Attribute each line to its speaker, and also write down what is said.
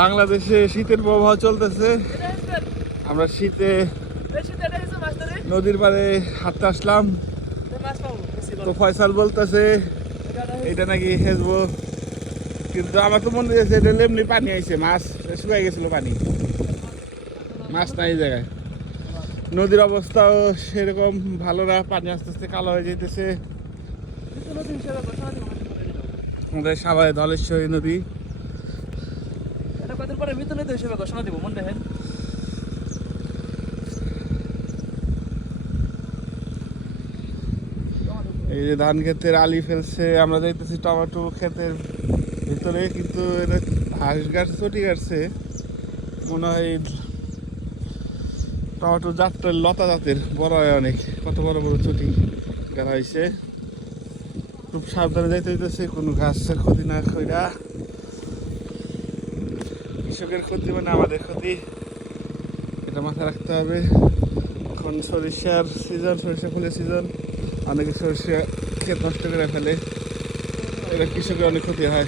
Speaker 1: বাংলাদেশে শীতের প্রবাহ চলতেছে। আমরা শীতে নদীর পাড়ে হাঁটতে আসলাম। তো ফয়সাল বলতেছে, এটা নাকি হেসবো কিন্তু আমার তো মনে হয়েছে এটা এমনি পানি আইছে, মাছ শুকাই গেছিল পানি। মাছ নাই জায়গায়। নদীর অবস্থাও সেরকম ভালো না, পানি আস্তে আস্তে কালো হয়ে যেতেছে আমাদের সাবাই ধলেশ্বরী নদী।
Speaker 2: ঘোষণা দিব, মন দেখেন।
Speaker 1: এই যে ধান ক্ষেতের আলি ফেলছে, আমরা যাইতেছি টমেটো ক্ষেতের ভিতরে, কিন্তু এটা ঘাস গাছ চটি গাছছে মনে হয় টমেটো জাতটা লতা জাতের বড় হয় অনেক, কত বড় বড় চটি গাড়া হয়েছে। খুব সাবধানে যাইতে হইতেছে, কোনো ঘাসের ক্ষতি না কইরা। কৃষকের ক্ষতি মানে আমাদের ক্ষতি। এটা মাথায় রাখতে হবে। এখন সরিষার সিজন সরিষা ফুলের সিজন অনেকে সরিষা ক্ষেত নষ্ট করে ফেলে। এটা কৃষকের অনেক ক্ষতি হয়।